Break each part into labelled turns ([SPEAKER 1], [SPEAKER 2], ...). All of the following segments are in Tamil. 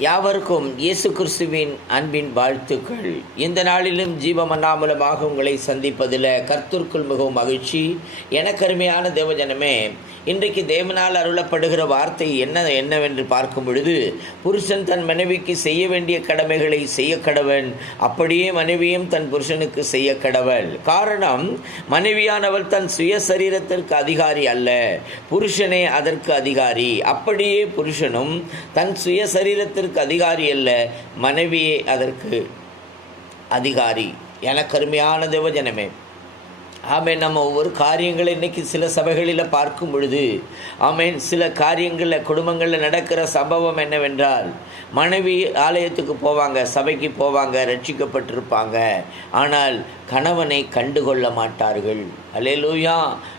[SPEAKER 1] யாவருக்கும் இயேசு கிறிஸ்துவின் அன்பின் வாழ்த்துக்கள். இந்த நாளிலும் ஜீவமண்ணாமலமாக உங்களை சந்திப்பதில் கர்த்தர்க்குள் மிகவும் மகிழ்ச்சி. எனக்கருமையான தேவஜனமே இன்றைக்கு தேவனால் அருளப்படுகிற வார்த்தை என்ன என்னவென்று பார்க்கும் பொழுது புருஷன் தன் மனைவிக்கு செய்ய வேண்டிய கடமைகளை செய்ய கடவன் அப்படியே மனைவியும் தன் புருஷனுக்கு செய்ய கடவள். காரணம் மனைவியானவள் தன் சுய சரீரத்திற்கு அதிகாரி அல்ல புருஷனே அதற்கு அதிகாரி. அப்படியே புருஷனும் தன் சுய சரீரத்திற்கு அதிகாரி அல்ல மனைவியே அதற்கு அதிகாரி. எனக்கு அருமையான தேவஜனமே ஆமேன். நம்ம ஒவ்வொரு காரியங்களை இன்னைக்கு சில சபைகளில் பார்க்கும் பொழுது ஆமேன் சில காரியங்களில் குடும்பங்களில் நடக்கிற சம்பவம் என்னவென்றால் மனைவி ஆலயத்துக்கு போவாங்க சபைக்கு போவாங்க ரட்சிக்கப்பட்டிருப்பாங்க. ஆனால் கணவனை கண்டுகொள்ள மாட்டார்கள். அலே லூயா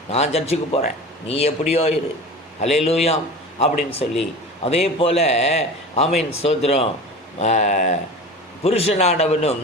[SPEAKER 1] நான் சர்ச்சுக்கு போகிறேன் நீ எப்படியோ இரு. அலே லூயாம் அப்படின்னு சொல்லி அதே போல் ஆமீன் சோத்ரம் புருஷனானவனும்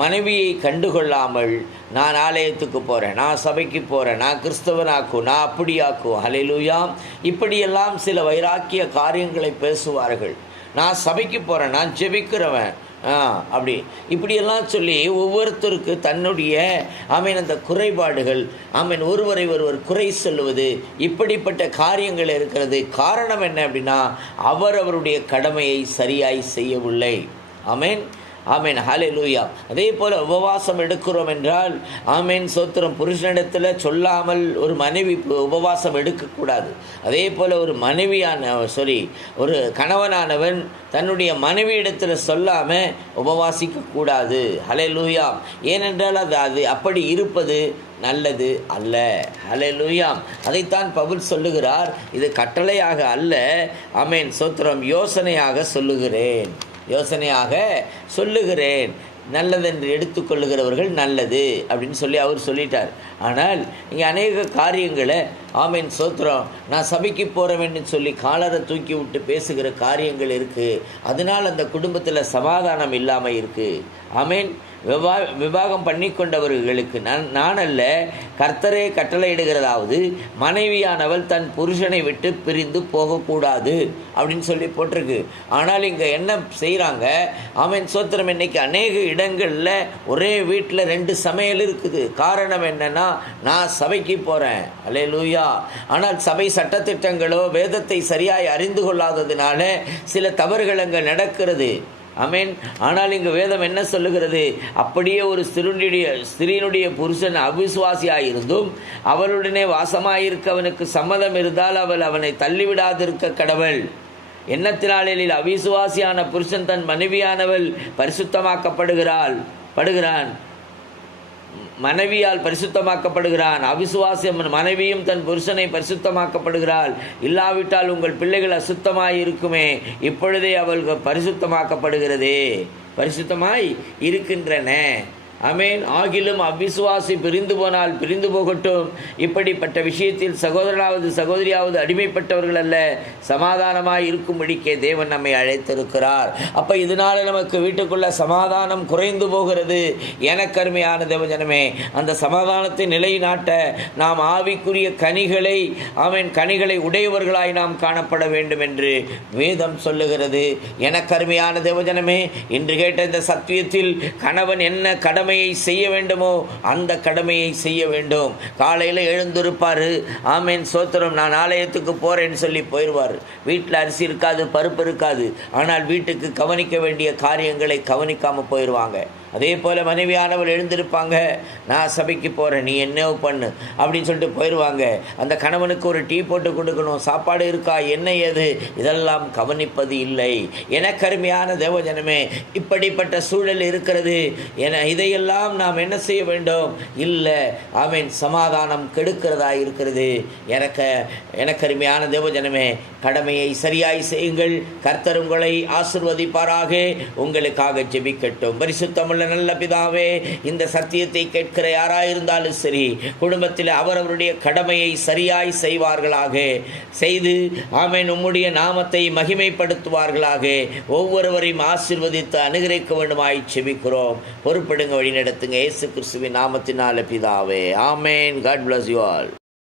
[SPEAKER 1] மனைவியை கண்டுகொள்ளாமல் நான் ஆலயத்துக்கு போகிறேன் நான் சபைக்கு போகிறேன் நான் கிறிஸ்தவனாக்கும் நான் அப்படியாக்கும் அலையிலூயாம் இப்படியெல்லாம் சில வைராக்கிய காரியங்களை பேசுவார்கள். நான் சபைக்கு போகிறேன் நான் ஜெபிக்கிறவன் அப்படி. இப்படியெல்லாம் சொல்லி ஒவ்வொருத்தருக்கு தன்னுடைய ஆமீன் அந்த குறைபாடுகள் ஆமீன் ஒருவரை ஒருவர் குறை சொல்லுவது இப்படிப்பட்ட காரியங்கள் இருக்கிறது காரணம் என்ன அப்படின்னா அவர் அவருடைய கடமையை சரியாய் செய்யவில்லை. ஆமீன். ஆமீன் ஹலே லூயா அதே போல் உபவாசம் எடுக்கிறோம் என்றால் ஆமீன் சோத்திரம் புருஷனிடத்தில் சொல்லாமல் ஒரு மனைவி உபவாசம் எடுக்கக்கூடாது. அதே போல் ஒரு மனைவியான சாரி ஒரு கணவனானவன் தன்னுடைய மனைவியிடத்தில் சொல்லாமல் உபவாசிக்கக்கூடாது. ஹலே லூயா ஏனென்றால் அது அது அப்படி இருப்பது நல்லது அல்ல. ஹலே லூயாம் அதைத்தான் பவுல் சொல்லுகிறார். இது கட்டளையாக அல்ல. அமேன் சோத்திரம் யோசனையாக சொல்லுகிறேன். யோசனையாக சொல்லுகிறேன். நல்லதென்று எடுத்துக்கொள்ளுகிறவர்கள் நல்லது அப்படின்னு சொல்லி அவர் சொல்லிட்டார். ஆனால் இங்கே அநேக காரியங்களை ஆமீன் சோத்திரம் நான் சபைக்கு போகிறவன்னு சொல்லி காலரை தூக்கி விட்டு பேசுகிற காரியங்கள் இருக்குது அதனால் அந்த குடும்பத்தில் சமாதானம் இல்லாமல் இருக்குது ஆமீன். விவா விவாகம் பண்ணி கொண்டவர்களுக்கு நான் நான் அல்ல கர்த்தரே கட்டளையிடுகிறதாவது மனைவியானவள் தன் புருஷனை விட்டு பிரிந்து போகக்கூடாது அப்படின்னு சொல்லி போட்டிருக்கு. ஆனால் இங்கே என்ன செய்கிறாங்க அவன் சோத்திரம் இன்னைக்கு அநேக இடங்களில் ஒரே வீட்டில் ரெண்டு சமையல் இருக்குது. காரணம் என்னென்னா நான் சபைக்கு போகிறேன் அலே லூயா ஆனால் சபை சட்டத்திட்டங்களோ வேதத்தை சரியாய் அறிந்து கொள்ளாததுனால சில தவறுகள் அங்கே நடக்கிறது. அமேன் ஆனால் இங்கு வேதம் என்ன சொல்லுகிறது? அப்படியே ஒரு சிறுனுடைய ஸ்திரீனுடைய புருஷன் அவிசுவாசியாக இருந்தும் அவளுடனே வாசமாயிருக்க அவனுக்கு சம்மதம் இருந்தால் அவள் அவனை தள்ளிவிடாதிருக்க கடவுள். எண்ணத்தினாளில் அவிசுவாசியான புருஷன் தன் மனைவியானவள் பரிசுத்தமாக்கப்படுகிறாள் படுகிறான். மனைவியால் பரிசுத்தமாக்கப்படுகிறான். அவிசுவாசியம் மனைவியும் தன் புருஷனை பரிசுத்தமாக்கப்படுகிறாள். இல்லாவிட்டால் உங்கள் பிள்ளைகள் அசுத்தமாய் இருக்குமே இப்பொழுதே அவள் பரிசுத்தமாக்கப்படுகிறதே. பரிசுத்தமாய் இருக்கின்றன. அமேன் ஆகிலும் அவ்விசுவாசி பிரிந்து போனால் பிரிந்து போகட்டும். இப்படிப்பட்ட விஷயத்தில் சகோதரனாவது சகோதரியாவது அடிமைப்பட்டவர்கள் அல்ல. சமாதானமாய் இருக்கும்படிக்கே தேவன் நம்மை அழைத்திருக்கிறார். அப்போ இதனால நமக்கு வீட்டுக்குள்ள சமாதானம் குறைந்து போகிறது. எனக்கருமையான தேவஜனமே அந்த சமாதானத்தை நிலைநாட்ட நாம் ஆவிக்குரிய கனிகளை அவன் கனிகளை உடையவர்களாய் நாம் காணப்பட வேண்டும் என்று வேதம் சொல்லுகிறது. எனக்கருமையான தேவஜனமே இன்று கேட்ட இந்த சத்தியத்தில் கணவன் என்ன கடமை கடமையை செய்ய வேண்டுமோ அந்த கடமையை செய்ய வேண்டும். காலையில் எழுந்திருப்பார். ஆமேன் சோத்திரம் நான் ஆலயத்துக்கு போகிறேன்னு சொல்லி போயிடுவார் வீட்டில் அரிசி இருக்காது பருப்பு இருக்காது. ஆனால் வீட்டுக்கு கவனிக்க வேண்டிய காரியங்களை கவனிக்காமல் போயிடுவாங்க அதே போல் மனைவியானவள் எழுந்திருப்பாங்க. நான் சபைக்கு போகிறேன் நீ என்ன பண்ணு அப்படின்னு சொல்லிட்டு போயிடுவாங்க அந்த கணவனுக்கு ஒரு டீ போட்டு கொடுக்கணும். சாப்பாடு இருக்கா? என்ன ஏது? இதெல்லாம் கவனிப்பது இல்லை. எனக்கருமையான தேவஜனமே இப்படிப்பட்ட சூழல் இருக்கிறது. என இதையெல்லாம் நாம் என்ன செய்ய வேண்டும்? இல்லை ஆமீன் சமாதானம் கெடுக்கிறதா இருக்கிறது. எனக்கு எனக்கருமையான தேவஜனமே கடமையை சரியாய் செய்யுங்கள். கர்த்தர் உங்களை ஆசிர்வதிப்பாராக. உங்களுக்காக ஜெபிக்கட்டும். உள்ள நல்ல பிதாவே இந்த சத்தியத்தை கேட்கிற யாராயிருந்தாலும் சரி குடும்பத்தில் அவரவருடைய கடமையை சரியாய் செய்வார்களாக. செய்து ஆமேன் உம்முடைய நாமத்தை மகிமைப்படுத்துவார்களாக. ஒவ்வொருவரையும் ஆசிர்வதித்து அனுகிரிக்க வேண்டுமாய் செபிக்கிறோம். பொறுப்படுங்க வழி நடத்துங்க இயேசு கிறிஸ்துவின் நாமத்தினால பிதாவே. Amen. God bless you all